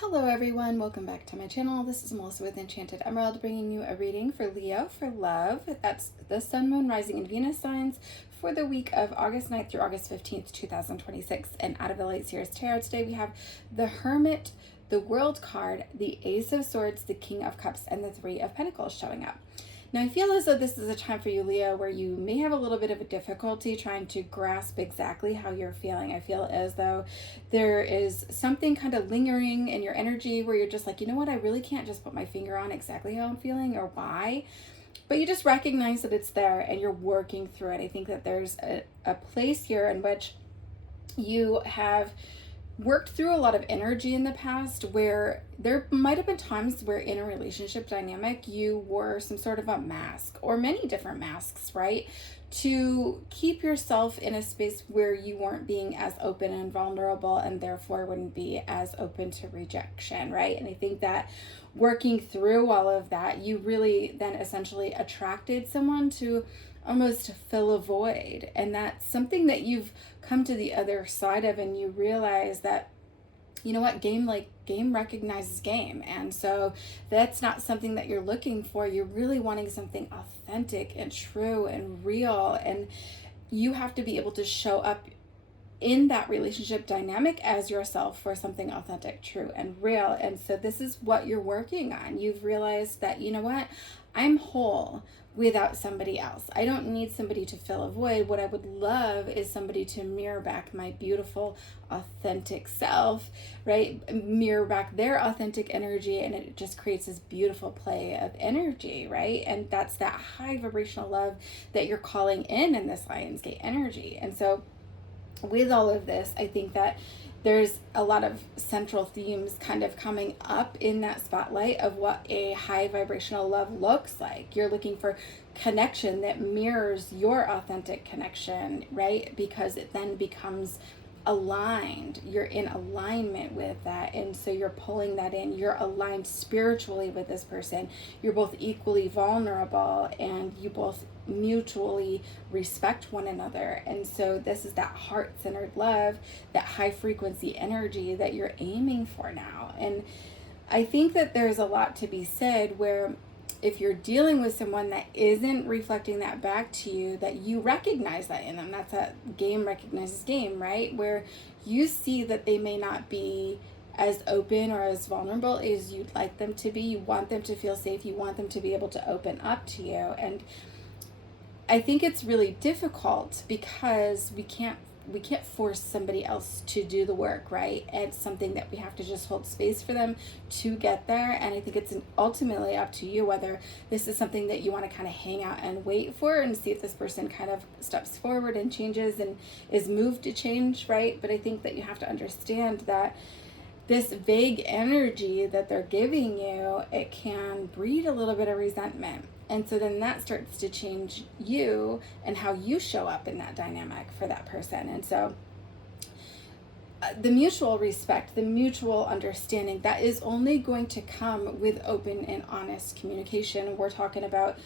Hello everyone, welcome back to my channel. This is Melissa with Enchanted Emerald, bringing you a reading for Leo for love. That's the Sun, Moon, Rising, and Venus signs for the week of August 9th through August 15th, 2026. And out of the Light Series Tarot today, we have the Hermit, the World card, the Ace of Swords, the King of Cups, and the Three of Pentacles showing up. Now, I feel as though this is a time for you, Leo, where you may have a little bit of a difficulty trying to grasp exactly how you're feeling. I feel as though there is something kind of lingering in your energy where you're just like, you know what, I really can't just put my finger on exactly how I'm feeling or why. But you just recognize that it's there and you're working through it. I think that there's a place here in which you have worked through a lot of energy in the past where there might have been times where in a relationship dynamic you wore some sort of a mask or many different masks, right? To keep yourself in a space where you weren't being as open and vulnerable and therefore wouldn't be as open to rejection, right? And I think that working through all of that, you really then essentially attracted someone to almost fill a void. And that's something that you've come to the other side of, and you realize that, you know what, game recognizes game. And so that's not something that you're looking for. You're really wanting something authentic and true and real. And you have to be able to show up in that relationship dynamic as yourself for something authentic, true, and real. And so this is what you're working on. You've realized that, you know what, I'm whole without somebody else. I don't need somebody to fill a void. What I would love is somebody to mirror back my beautiful, authentic self, right? Mirror back their authentic energy, and it just creates this beautiful play of energy, right? And that's that high vibrational love that you're calling in this Lionsgate energy. And so with all of this, I think that there's a lot of central themes kind of coming up in that spotlight of what a high vibrational love looks like. You're looking for connection that mirrors your authentic connection, right? Because it then becomes aligned. You're in alignment with that, and so you're pulling that in. You're aligned spiritually with this person. You're both equally vulnerable, and you both mutually respect one another. And so this is that heart-centered love, that high frequency energy that you're aiming for now. And I think that there's a lot to be said where if you're dealing with someone that isn't reflecting that back to you, that you recognize that in them. That's a game recognizes game, right? Where you see that they may not be as open or as vulnerable as you'd like them to be. You want them to feel safe. You want them to be able to open up to you. And I think it's really difficult because we can't force somebody else to do the work, right? It's something that we have to just hold space for them to get there. And I think it's ultimately up to you whether this is something that you want to kind of hang out and wait for and see if this person kind of steps forward and changes and is moved to change, right? But I think that you have to understand that this vague energy that they're giving you, it can breed a little bit of resentment. And so then that starts to change you and how you show up in that dynamic for that person. And so the mutual respect, the mutual understanding, that is only going to come with open and honest communication. We're talking about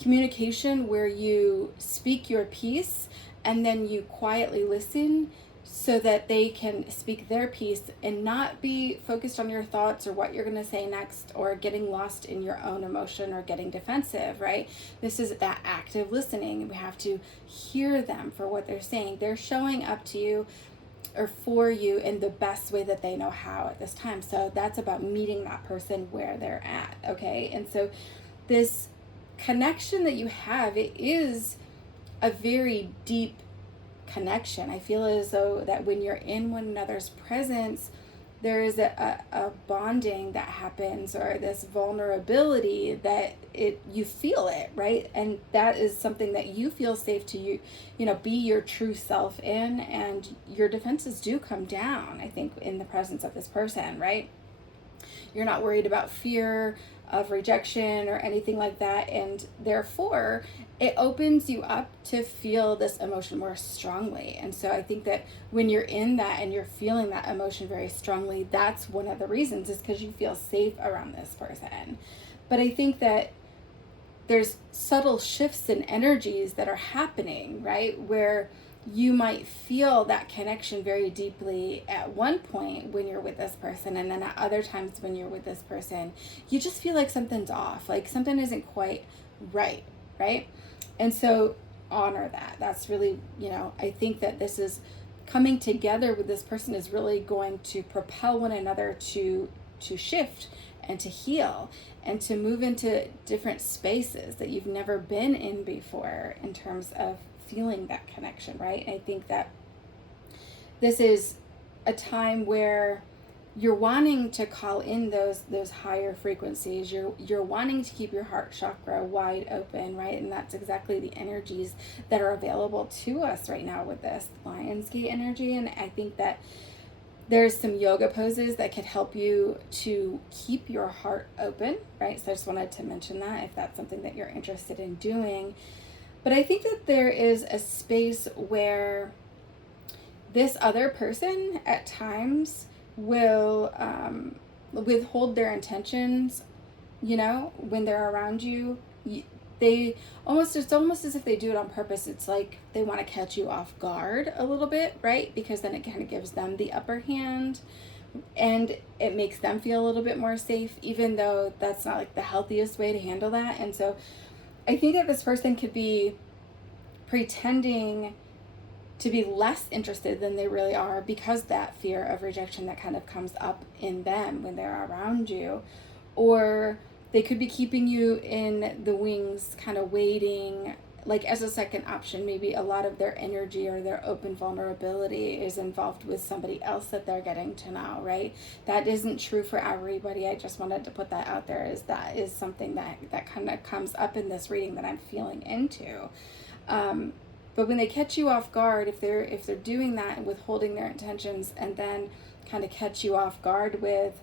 communication where you speak your piece and then you quietly listen so that they can speak their piece and not be focused on your thoughts or what you're going to say next or getting lost in your own emotion or getting defensive, right? This is that active listening. We have to hear them for what they're saying. They're showing up to you or for you in the best way that they know how at this time. So that's about meeting that person where they're at, okay? And so this connection that you have, it is a very deep connection. I feel as though that when you're in one another's presence, there is a bonding that happens, or this vulnerability that you feel it, right? And that is something that you feel safe to be your true self in, and your defenses do come down, I think, in the presence of this person, right? You're not worried about fear of rejection or anything like that. And therefore, it opens you up to feel this emotion more strongly. And so I think that when you're in that and you're feeling that emotion very strongly, that's one of the reasons, is because you feel safe around this person. But I think that there's subtle shifts in energies that are happening, right? Where you might feel that connection very deeply at one point when you're with this person, and then at other times when you're with this person, you just feel like something's off, like something isn't quite right, right? And so honor that. That's really, I think that this is coming together with this person is really going to propel one another to shift and to heal and to move into different spaces that you've never been in before in terms of feeling that connection, right? I think that this is a time where you're wanting to call in those higher frequencies. You're wanting to keep your heart chakra wide open, right? And that's exactly the energies that are available to us right now with this Lionsgate energy. And I think that there's some yoga poses that could help you to keep your heart open, right? So I just wanted to mention that if that's something that you're interested in doing. But I think that there is a space where this other person at times will withhold their intentions, when they're around you. It's almost as if they do it on purpose. It's like they want to catch you off guard a little bit, right? Because then it kind of gives them the upper hand and it makes them feel a little bit more safe, even though that's not like the healthiest way to handle that. And so I think that this person could be pretending to be less interested than they really are because that fear of rejection that kind of comes up in them when they're around you. Or they could be keeping you in the wings, kind of waiting, like as a second option. Maybe a lot of their energy or their open vulnerability is involved with somebody else that they're getting to know, right? That isn't true for everybody. I just wanted to put that out there, that is something that kind of comes up in this reading that I'm feeling into. But when they catch you off guard, if they're doing that and withholding their intentions, and then kind of catch you off guard with,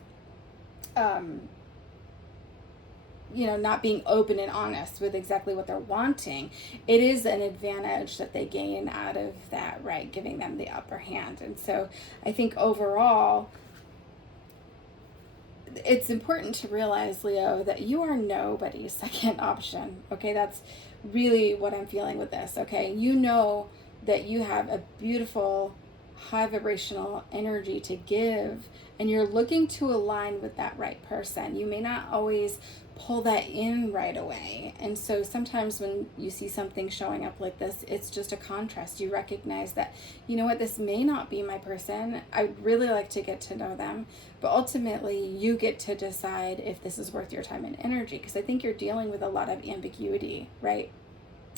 not being open and honest with exactly what they're wanting, it is an advantage that they gain out of that, right? Giving them the upper hand. And so I think overall, it's important to realize, Leo, that you are nobody's second option. Okay, that's really what I'm feeling with this. Okay, you know that you have a beautiful, high vibrational energy to give, and you're looking to align with that right person. You may not always pull that in right away. And so sometimes when you see something showing up like this, it's just a contrast. You recognize that, this may not be my person. I'd really like to get to know them, but ultimately you get to decide if this is worth your time and energy. Because I think you're dealing with a lot of ambiguity, right?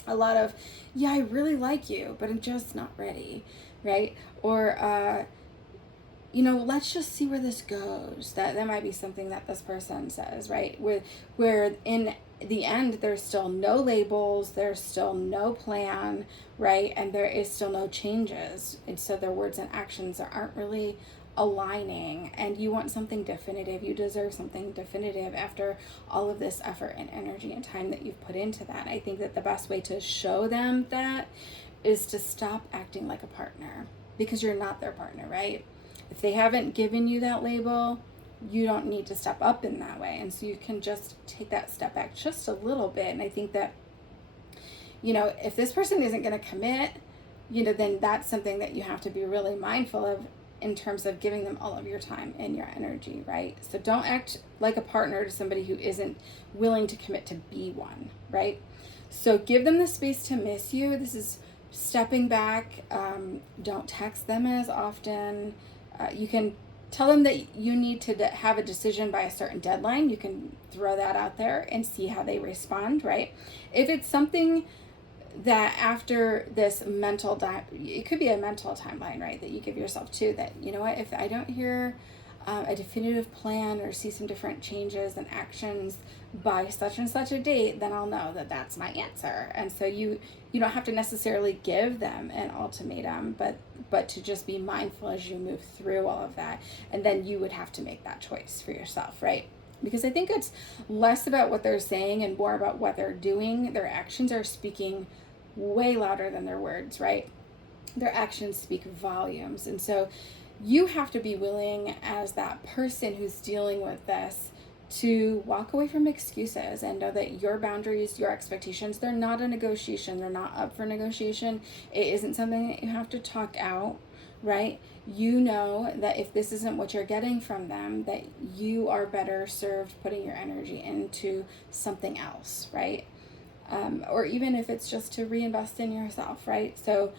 A lot of, yeah, I really like you, but I'm just not ready, right? Or, let's just see where this goes. That might be something that this person says, right? Where in the end, there's still no labels, there's still no plan, right? And there is still no changes. And so their words and actions aren't really aligning, and you want something definitive. You deserve something definitive after all of this effort and energy and time that you've put into that. I think that the best way to show them that is to stop acting like a partner, because you're not their partner, right? If they haven't given you that label, you don't need to step up in that way. And so you can just take that step back just a little bit. And I think that, if this person isn't going to commit, then that's something that you have to be really mindful of in terms of giving them all of your time and your energy, right? So don't act like a partner to somebody who isn't willing to commit to be one, right? So give them the space to miss you. This is stepping back. Don't text them as often. You can tell them that you need to have a decision by a certain deadline. You can throw that out there and see how they respond, right? If it's something that after this it could be a mental timeline, right, that you give yourself too, that, if I don't hear a definitive plan or see some different changes and actions by such and such a date, then I'll know that that's my answer. And so you don't have to necessarily give them an ultimatum, but to just be mindful as you move through all of that. And then you would have to make that choice for yourself, right? Because I think it's less about what they're saying and more about what they're doing. Their actions are speaking way louder than their words, right? Their actions speak volumes. And so you have to be willing, as that person who's dealing with this, to walk away from excuses and know that your boundaries, your expectations, they're not a negotiation. They're not up for negotiation. It isn't something that you have to talk out, right? You know that if this isn't what you're getting from them, that you are better served putting your energy into something else, right? Or even if it's just to reinvest in yourself, right? So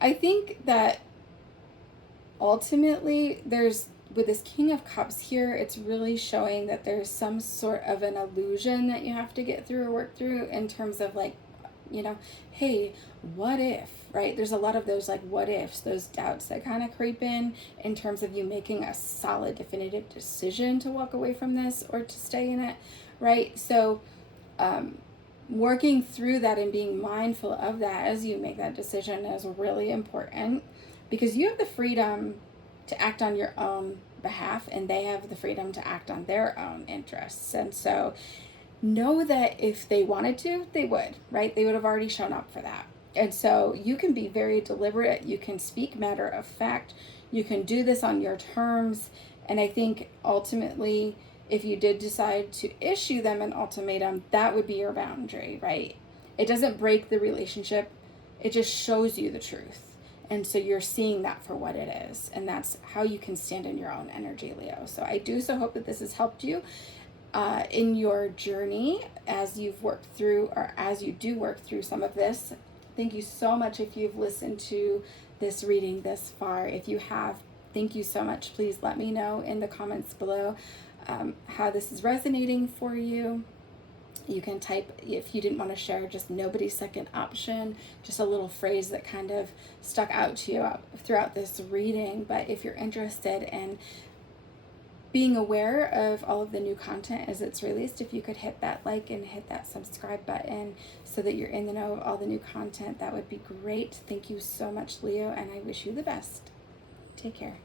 I think that ultimately with this King of Cups here, it's really showing that there's some sort of an illusion that you have to get through or work through in terms of like, hey, what if, right? There's a lot of those like what ifs, those doubts that kind of creep in terms of you making a solid, definitive decision to walk away from this or to stay in it, right? So, working through that and being mindful of that as you make that decision is really important, because you have the freedom to act on your own behalf and they have the freedom to act on their own interests. And so know that if they wanted to, they would, right? They would have already shown up for that. And so you can be very deliberate. You can speak matter of fact. You can do this on your terms. And I think ultimately, if you did decide to issue them an ultimatum, that would be your boundary, right? It doesn't break the relationship. It just shows you the truth. And so you're seeing that for what it is. And that's how you can stand in your own energy, Leo. So I do so hope that this has helped you in your journey as you've worked through, or as you do work through some of this. Thank you so much if you've listened to this reading this far. If you have, thank you so much. Please let me know in the comments below how this is resonating for you. You can type, if you didn't want to share, just nobody's second option, just a little phrase that kind of stuck out to you throughout this reading. But if you're interested in being aware of all of the new content as it's released, if you could hit that like and hit that subscribe button so that you're in the know of all the new content, that would be great. Thank you so much, Leo, and I wish you the best. Take care.